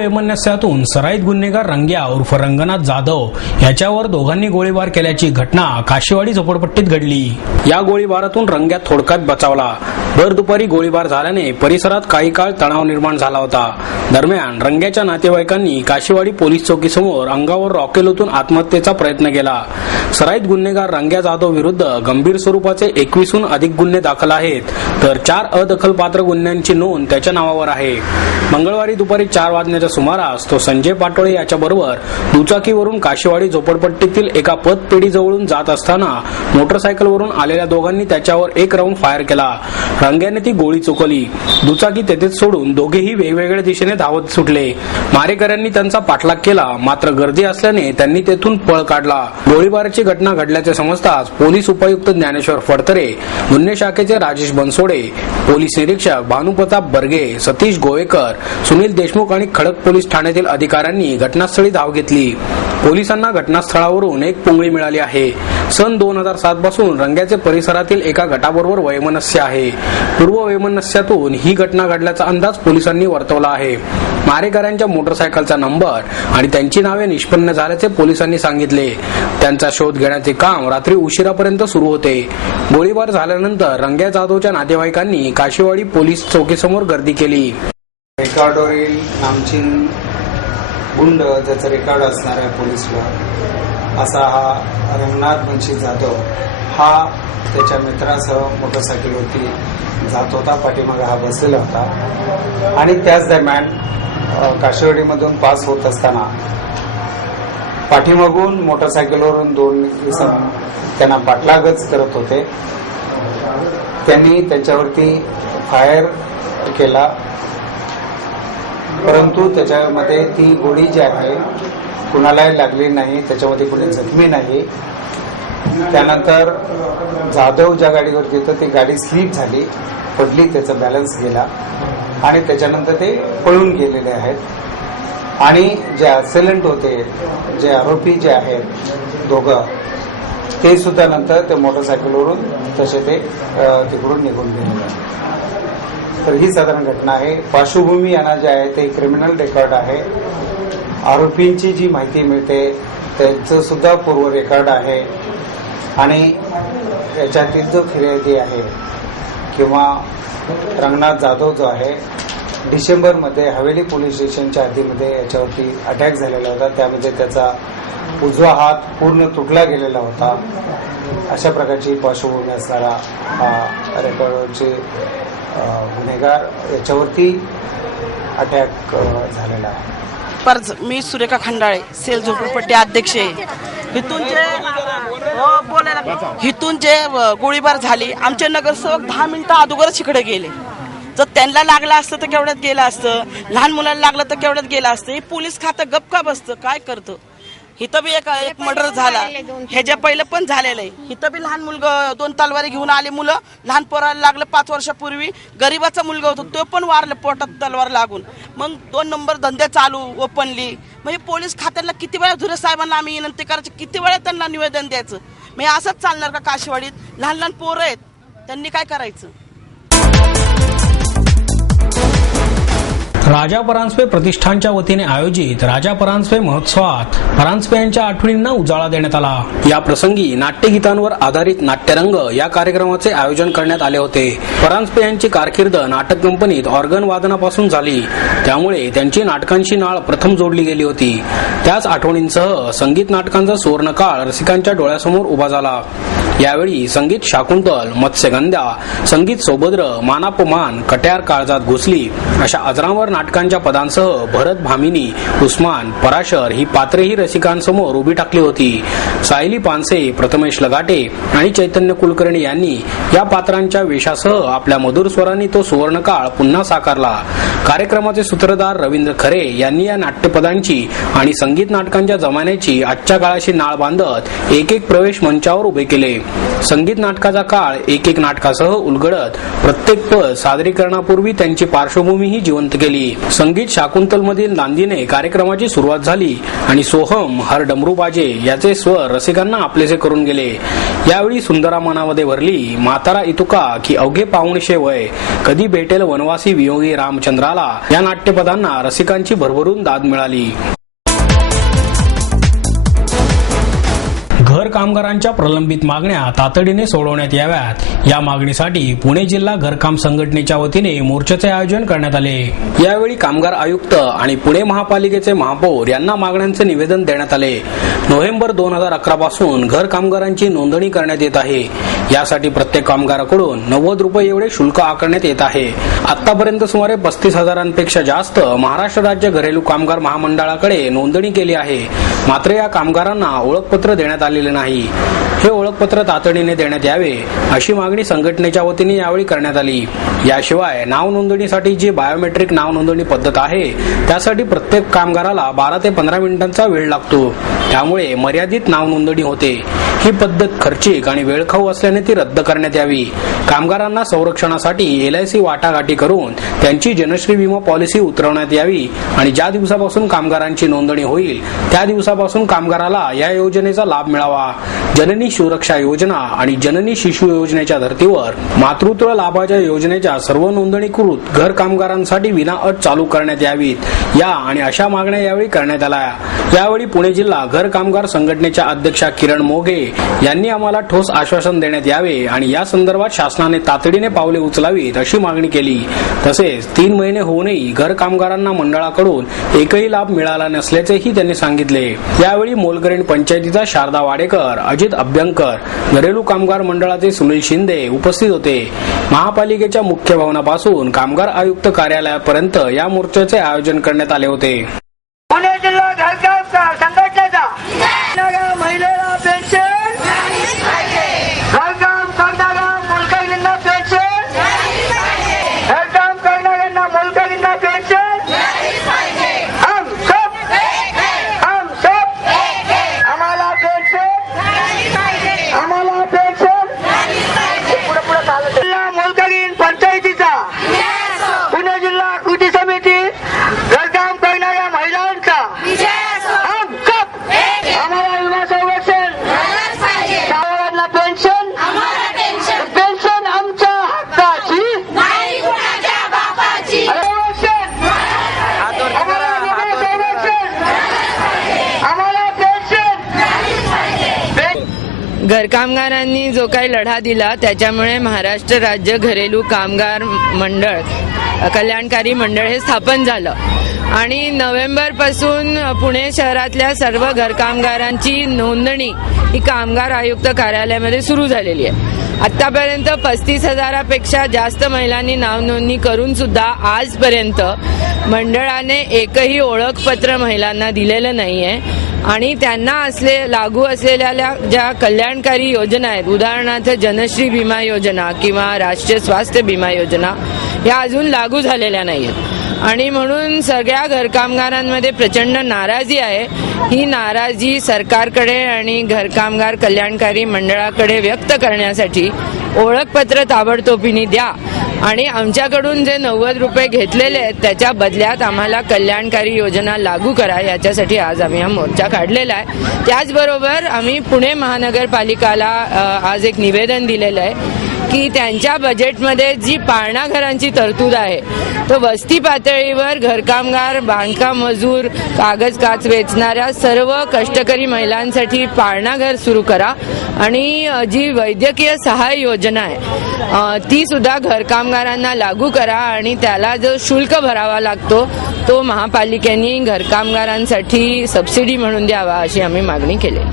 वैमनस्यातून सराईत गुन्हेगार रंग्या उर्फ रंगनाथ जाधव याच्यावर दोघांनी गोळीबार केल्याची घटना काशीवाडी झोपडपट्टीत घडली। या गोळीबारातून रंग्या थोडक्यात बचावला। भर दुपारी गोळीबार झाल्याने परिसरात काही काळ तणाव निर्माण झाला होता। दरम्यान रंग्याच्या नातेवाईकांनी काशीवाडी पोलीस चौकीसमोर अंगावर रॉकेल ओतून आत्महत्येचा प्रयत्न केला। सराईत गुन्हेगार रंग्या जाधव विरुद्ध गंभीर स्वरूपाचे 21हून अधिक गुन्हे दाखल आहेत, तर 4 अदखलपात्र गुन्ह्यांची नोंद त्याच्या नावावर आहे। मंगळवारी दुपारी 4 वाजण्याच्या सुमारास तो संजय पाटोळे याच्याबरोबर दुचाकीवरून काशीवाडी झोपडपट्टीतील एका पतपेढीजवळून जात असताना मोटरसायकलवरून आलेल्या दोघांनी त्याच्यावर एक राऊंड फायर केला। रंग्याने ती गोळी चुकवली। दुचाकी तेथेच सोडून दोघेही वेगवेगळ्या दिशेने धावत सुटले। मारेकऱ्यांनी त्यांचा पाठलाग केला, मात्र गर्दी असल्याने त्यांनी तेथून पळ काढला। गोळीबाराची घटना घडल्याचे समजताच पोलीस उपायुक्त ज्ञानेश्वर फडतरे, गुन्हे शाखेचे राजेश बनसोडे, पोलीस निरीक्षक भानुप्रताप बर्गे, सतीश गोवेकर, सुनील देशमुख आणि खडक पोलीस ठाण्यातील अधिकाऱ्यांनी घटनास्थळी धाव घेतली। पोलिसांना घटनास्थळावरून एक पुंगळी मिळाली आहे। सन 2007 पासून रंग्याचे परिसरातील एका गटाबरोबर वैमनस्य आहे। पूर्व वैमनस्यातून ही घटना घडल्याचा अंदाज पोलिसांनी वर्तवला आहे। मारेकऱ्यांच्या मोटरसायकलचा नंबर आणि त्यांची नावे निष्पन्न झाल्याचे पोलिसांनी सांगितले। त्यांचा शोध घेण्याचे काम रात्री उशिरापर्यंत सुरू होते। गोळीबार झाल्यानंतर रंग्या जाधवच्या नातेवाईकांनी काशीवाडी पोलीस चौकीसमोर गर्दी केली। रेकॉर्डवरील नामचीन गुंड ज्याचं रेकॉर्ड असणार आहे पोलीसला, असा हा रंगनाथ मुंशी जाधव हा त्याच्या मित्रासह मोटरसायकलवरती जात होता। पाठीमागे हा बसलेला होता आणि त्याच दरम्यान काशीवाडीमधून पास होत असताना पाठीमागून मोटरसायकलवरून 2 इसम त्यांना पाठलागच करत होते। त्यांनी त्याच्यावरती फायर केला, परंतु त्याच्यामध्ये ती गोळी जी आहे कुणालाही लागली नाही, त्याच्यामध्ये कुणी जखमी नाही। त्यानंतर जाधव ज्या गाडीवरती होतं ती गाडी स्लिप झाली, पडली, त्याचा बॅलन्स गेला आणि त्याच्यानंतर ते पळून गेलेले आहेत। आणि जे असेलंट होते, जे आरोपी जे आहेत दोघं, ते सुद्धा नंतर ते मोटरसायकलवरून तसे ते तिकडून निघून गेलेले आहेत। तर ही साधारण घटना आहे। पार्श्वभूमी यांना जे आहे ते क्रिमिनल रेकॉर्ड आहे। आरोपींची जी माहिती मिळते त्यांचं सुद्धा पूर्व रेकॉर्ड आहे आणि याच्यातील जो फिर्यादी आहे किंवा रंगनाथ जाधव जो आहे, डिसेंबरमध्ये हवेली पोलीस स्टेशनच्या हद्दीमध्ये याच्यावरती अटॅक झालेला होता। त्यामध्ये त्याचा उजवा हात पूर्ण तुटला गेलेला होता। अशा प्रकारची पार्श्वभूमी असणारा हा रेकॉर्डचे गुन्हेगार याच्यावरती अटॅक झालेला आहे। मी सुरेखा खंडाळे, सेल झोपडपट्टी अध्यक्ष आहे। इथून जे गोळीबार झाली, आमचे नगरसेवक 10 मिनिटं अगोदरच इकडे गेले। जर त्यांना लागलं असतं तर केवढ्यात गेलं असतं, लहान मुलांना लागलं तर केवढ्यात गेलं असतं। हे पोलीस खातं गप का बसतं, काय करतं? इथं बी एक मर्डर झाला, ह्याच्या पहिलं पण झालेलं आहे। इथं बी लहान मुलगा 2 तलवारी घेऊन आले मुलं, लहान पोराला लागलं 5 वर्षापूर्वी। गरीबाचा मुलगा होता, तो पण वारलं पोटात तलवार लागून। मग 2 नंबर धंदे चालू ओपनली। मग हे पोलीस खात्याला किती वेळा धुरे साहेबांना आम्ही विनंती करायची, किती वेळा त्यांना निवेदन द्यायचं? मग असंच चालणार का? काशीवाडीत लहान लहान पोरं आहेत, त्यांनी काय करायचं? राजा परांजपे प्रतिष्ठानच्या वतीने आयोजित राजा परांजपे महोत्सवात परांजपे यांच्या आठवणींना उजाळा देण्यात आला। या प्रसंगी नाट्यगीतांवर आधारित नाट्यरंग या कार्यक्रमाचे आयोजन करण्यात आले होते। परांजपे यांची कारकीर्द नाटक कंपनीत ऑर्गन वादनापासून झाली, त्यामुळे त्यांची नाटकांची नाळ प्रथम जोडली गेली होती। त्याच आठवणींसह संगीत नाटकांचा सुवर्णकाळ रसिकांच्या डोळ्यासमोर उभा झाला। यावेळी संगीत शाकुंतल, मत्स्यगंधा, संगीत सौभद्र, मानापमान, कट्यार काळजात घुसली अशा अजरामर नाटकांच्या पदांसह भरत, भामिनी, उस्मान, पराशर ही पात्रेही रसिकांसमोर उभी टाकली होती। सायली पानसे, प्रथमेश लगाटे आणि चैतन्य कुलकर्णी यांनी या पात्रांच्या वेशासह आपल्या मधुर स्वरांनी तो सुवर्णकाळ पुन्हा साकारला। कार्यक्रमाचे सूत्रधार रवींद्र खरे यांनी या नाट्यपदांची आणि संगीत नाटकांच्या जमान्याची आजच्या काळाशी नाळ बांधत एक एक प्रवेश मंचावर उभे केले। संगीत नाटकाचा काळ एक एक नाटकासह उलगडत प्रत्येक पद सादरीकरणापूर्वी त्यांची पार्श्वभूमीही जिवंत केली। संगीत शाकुंतलमधील नांदीने कार्यक्रमाची सुरुवात झाली आणि सोहम हर डमरू बाजे याचे स्वर रसिकांना आपलेसे करून गेले. यावेळी सुंदरा मनामध्ये भरली म्हातारा इतुका की अवघे पाऊणशे वय, कधी भेटेल वनवासी वियोगी रामचंद्राला या नाट्यपदांना रसिकांची भरभरून दाद मिळाली. घर कामगारांच्या प्रलंबित मागण्या तातडीने सोडवण्यात याव्यात या मागणीसाठी पुणे जिल्हा घरकाम संघटनेच्या वतीने मोर्चाचे आयोजन करण्यात आले. यावेळी कामगार आयुक्त आणि पुणे महापालिकेचे महापौर यांना मागण्यांचे निवेदन देण्यात आले. नोव्हेंबर 2011 पासून घर कामगारांची नोंदणी करण्यात येत आहे. यासाठी प्रत्येक कामगाराकडून 90 रुपये एवढे शुल्क आकारण्यात येत आहे. आतापर्यंत सुमारे 35,000पेक्षा जास्त महाराष्ट्र राज्य घरेलू कामगार महामंडळाकडे नोंदणी केली आहे. मात्र या कामगारांना ओळखपत्र देण्यात आलेले नाही. हे ओळखपत्र तातडीने देण्यात यावे अशी मागणी संघटनेच्या वतीने यावेळी करण्यात आली. याशिवाय नाव नोंदणीसाठी जी बायोमेट्रिक नाव नोंदणी पद्धत आहे त्यासाठी प्रत्येक कामगाराला 12 ते 15 मिनिटांचा वेळ लागतो. त्यामुळे मर्यादित नाव नोंदणी होते. ही पद्धत खर्चिक आणि वेळखाऊ असल्याने ती रद्द करण्यात यावी. कामगारांना संरक्षणासाठी LIC वाटाघाटी करून त्यांची जनश्री विमा पॉलिसी उतरवण्यात यावी आणि ज्या दिवसापासून कामगारांची नोंदणी होईल त्या दिवसापासून कामगाराला या योजनेचा लाभ मिळावा. जननी सुरक्षा योजना आणि जननी शिशु योजनेच्या धर्तीवर मातृत्व लाभाच्या योजनेच्या सर्व नोंदणीकृत घर कामगारांसाठी विनाअट चालू करण्यात यावीत या आणि अशा मागण्या यावेळी करण्यात आल्या. यावेळी पुणे जिल्हा घर कामगार संघटनेच्या अध्यक्षा किरण मोघे यांनी आम्हाला ठोस आश्वासन देण्यात यावे आणि या संदर्भात शासनाने तातडीने पावले उचलावीत अशी मागणी केली. तसेच 3 महिने होऊनही घर कामगारांना मंडळाकडून एकही लाभ मिळाला नसल्याचेही त्यांनी सांगितले. यावेळी मोलकरेण पंचायतीचा शारदा वाडेकर, अजित अभ्यंकर, घरेलू कामगार मंडळाचे सुनील शिंदे उपस्थित होते. महापालिकेच्या मुख्य भवनापासून कामगार आयुक्त कार्यालयापर्यंत या मोर्चाचे आयोजन करण्यात आले होते. पुणे जिल्हा घरकाम संघटनेचा महिलेला पेन्शन, घरकाम करणाऱ्या मोलकरींना पेन्शन, घरकाम करणाऱ्यांना मोलकरींना पेन्शन, हम सब आम्हाला पेन्शन, आम्हाला पेन्शन. पुढे पुढे चालत जिल्हा मोलकरीण पंचायतीचा, पुणे जिल्हा कृती समिती घरकाम करणाऱ्या महिलांचा हम सब आम्हाला विमा संरक्षण, कामगारांना पेन्शन, पेन्शन आमच्या हक्काची, संरक्षण, आम्हाला विमा संरक्षण, आम्हाला पेन्शन. घरकामगारांनी जो काही लढा दिला त्याच्यामुळे महाराष्ट्र राज्य घरेलू कामगार मंडळ, कल्याणकारी मंडळ हे स्थापन झालं आणि नोव्हेंबर पासून पुणे शहरातल्या सर्व घरकामगारांची नोंदणी ही कामगार आयुक्त कार्यालयामध्ये सुरू झालेली आहे. आतापर्यंत 35,000पेक्षा जास्त महिलांनी नाव नोंदणी करून सुद्धा आजपर्यंत मंडळाने एकही ओळखपत्र महिलांना दिलेलं नाहीये आणि त्यांना लागू असलेल्या ज्या कल्याणकारी योजना आहेत, उदाहरणार्थ जनश्री विमा योजना किंवा राष्ट्रीय स्वास्थ्य विमा योजना, या अजून लागू झालेल्या नाहीयेत आणि म्हणून सगळ्या घरकामगारांमध्ये प्रचंड नाराजी आहे. ही नाराजी सरकारकडे आणि घरकामगार कल्याणकारी मंडळाकडे व्यक्त करण्यासाठी ओळखपत्र ताबडतोबीने द्या आणि आमच्याकडून जे 90 रुपये घेतलेले आहेत त्याच्या बदल्यात आम्हाला कल्याणकारी योजना लागू करा, याच्यासाठी आज आम्ही हा मोर्चा काढलेला आहे. त्याचबरोबर आम्ही पुणे महानगरपालिकाला आज एक निवेदन दिलेलं आहे की त्यांच्या बजेटमध्ये जी पाळणा घरांची तरतूद आहे तो वस्ती पातळीवर घरकामगार, बांधकाम मजूर, कागद काच वेचणाऱ्या सर्व कष्टकरी महिलांसाठी पाळणा घर सुरू करा आणि जी वैद्यकीय सहाय्य योजना आहे ती सुद्धा घरकामगारांना लागू करा आणि त्याला जो शुल्क भरावा लागतो तो महापालिकेने घरकामगारांसाठी सबसिडी म्हणून द्यावा अशी आम्ही मागणी केली.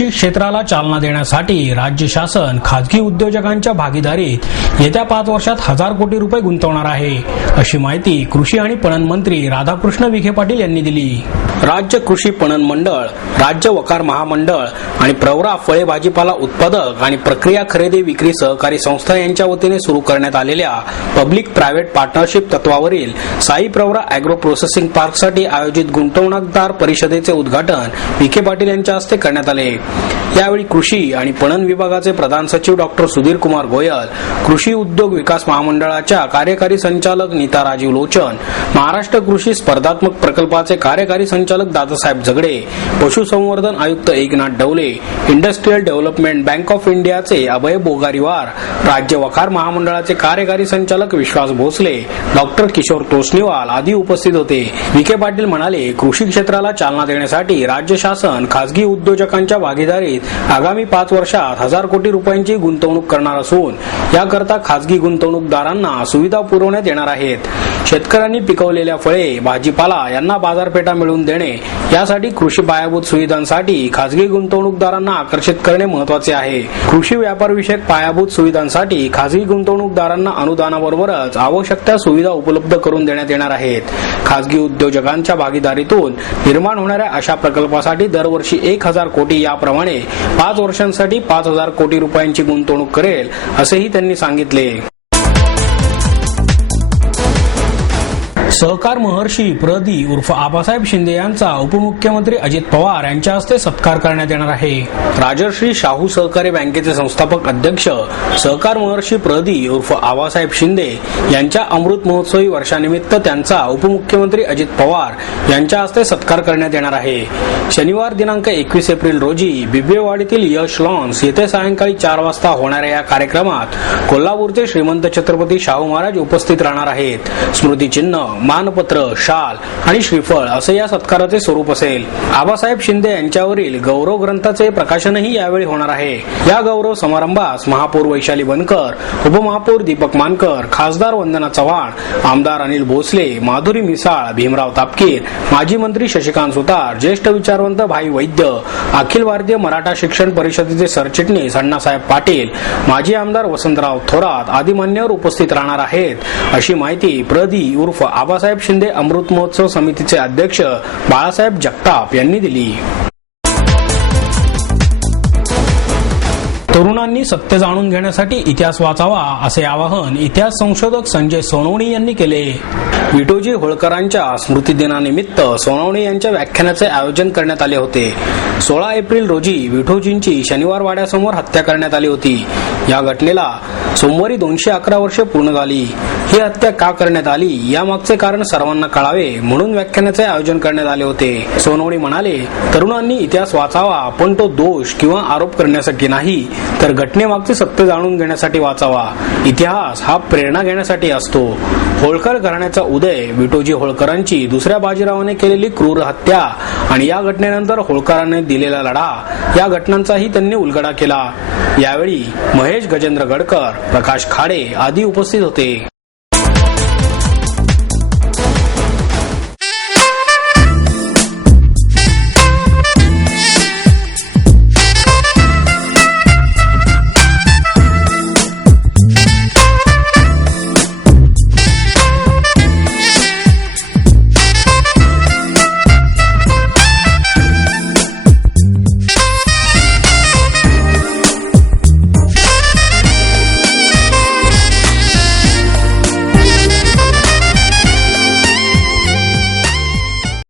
कृषी क्षेत्राला चालना देण्यासाठी राज्य शासन खाजगी उद्योजकांच्या भागीदारीत येत्या 5 वर्षात 1000 कोटी रुपये गुंतवणार आहे, अशी माहिती कृषी आणि पणन मंत्री राधाकृष्ण विखे पाटील यांनी दिली. राज्य कृषी पणन मंडळ, राज्य वकार महामंडळ आणि प्रवरा फळे भाजीपाला उत्पादक आणि प्रक्रिया खरेदी विक्री सहकारी संस्था यांच्या वतीने सुरू करण्यात आलेल्या पब्लिक प्रायव्हेट पार्टनरशिप तत्वावरील साई प्रवरा अॅग्रो प्रोसेसिंग पार्कसाठी आयोजित गुंतवणूकदार परिषदेचे उद्घाटन विखे पाटील यांच्या हस्ते करण्यात आले. यावेळी कृषी आणि पणन विभागाचे प्रधान सचिव डॉक्टर सुधीर कुमार गोयल, कृषी उद्योग विकास महामंडळाच्या कार्यकारी संचालक नीता राजीव लोचन, महाराष्ट्र कृषी स्पर्धात्मक प्रकल्पाचे कार्यकारी संचालक दादासाहेब झगडे, पशुसंवर्धन आयुक्त Eknath Dawale, industrial development bank of इंडियाचे अभय बोगारीवार, राज्य वखार महामंडळाचे कार्यकारी संचालक विश्वास भोसले, डॉक्टर किशोर तोष्णीवाल आदी उपस्थित होते. विखे पाटील म्हणाले, कृषी क्षेत्राला चालना देण्यासाठी राज्य शासन खासगी उद्योजकांच्या भागीदारीत आगामी 5 वर्षात 1000 कोटी रुपयांची गुंतवणूक करणार असून याकरता खासगी गुंतवणूकदारांना सुविधा पुरवण्यात येणार आहेत. शेतकऱ्यांनी पिकवलेल्या फळे, भाजीपाला यांना बाजारपेठा मिळवून देणे यासाठी कृषी पायाभूत सुविधांसाठी खासगी गुंतवणूकदारांना आकर्षित करणे महत्वाचे आहे. कृषी व्यापार विषयक पायाभूत सुविधांसाठी खासगी गुंतवणूकदारांना अनुदानाबरोबरच आवश्यक त्या सुविधा उपलब्ध करून देण्यात येणार आहेत. खासगी उद्योजकांच्या भागीदारीतून निर्माण होणाऱ्या अशा प्रकल्पासाठी दरवर्षी 1000 कोटी याप्रमाणे 5 वर्षांसाठी 5000 कोटी रुपयांची गुंतवणूक करेल, असेही त्यांनी सांगितले. सहकार महर्षी प्रदी उर्फ आबासाहेब शिंदे यांचा उपमुख्यमंत्री अजित पवार यांच्या हस्ते सत्कार करण्यात येणार आहे. राजर्षी शाहू सहकारी बँकेचे संस्थापक अध्यक्ष सहकार महर्षी प्रदी उर्फ आबासाहेब शिंदे यांच्या अमृत महोत्सवी वर्षानिमित्त त्यांचा उपमुख्यमंत्री अजित पवार यांच्या हस्ते सत्कार करण्यात येणार आहे. शनिवार दिनांक 21 एप्रिल रोजी बिबवेवाडीतील यश लॉन्स येथे सायंकाळी 4 वाजता होणाऱ्या या कार्यक्रमात कोल्हापूरचे श्रीमंत छत्रपती शाहू महाराज उपस्थित राहणार आहेत. स्मृतिचिन्ह, मानपत्र, शाल आणि श्रीफळ असे या सत्काराचे स्वरूप असेल. आबासाहेब शिंदे यांच्यावरील गौरव ग्रंथाचे प्रकाशनही यावेळी होणार आहे. या गौरव समारंभास महापौर वैशाली बनकर, उपमहापौर दीपक मानकर, खासदार वंदना चव्हाण, आमदार अनिल भोसले, माधुरी मिसाळ, भीमराव तापकीर, माजी मंत्री शशिकांत सुतार, ज्येष्ठ विचारवंत भाई वैद्य, अखिल भारतीय मराठा शिक्षण परिषदेचे सरचिटणीस अण्णासाहेब पाटील, माजी आमदार वसंतराव थोरात आदी मान्यवर उपस्थित राहणार आहेत, अशी माहिती प्रदी उर्फ आबासाहेब शिंदे अमृत महोत्सव समितीचे अध्यक्ष बाळासाहेब जगताप यांनी दिली. तरुणांनी सत्य जाणून घेण्यासाठी इतिहास वाचावा, असे आवाहन इतिहास संशोधक संजय सोनवणे यांनी केले. विठोजी होळकरांच्या स्मृतिदिनानिमित्त सोनवणे यांच्या व्याख्यानाचे आयोजन करण्यात आले होते. 16 एप्रिल रोजी विठोजींची शनिवार वाड्यासमोर हत्या करण्यात आली होती. या घटनेला सोमवारी 211 वर्षे पूर्ण झाली. ही हत्या का करण्यात आली यामागचे कारण सर्वांना कळावे म्हणून व्याख्यानाचे आयोजन करण्यात आले होते. सोनवणे म्हणाले, तरुणांनी इतिहास वाचावा, पण तो दोष किंवा आरोप करण्यासाठी नाही, तर घटनेमागचे सत्य जाणून घेण्यासाठी वाचावा. इतिहास हा प्रेरणा घेण्यासाठी असतो. होळकर घराण्याचा उदय, विठोजी होळकरांची दुसऱ्या बाजीरावाने केलेली क्रूर हत्या आणि या घटनेनंतर होळकरांनी दिलेला लढा या घटनांचाही त्यांनी उलगडा केला. यावेळी महेश गजेंद्र गडकर, प्रकाश खाडे आदी उपस्थित होते.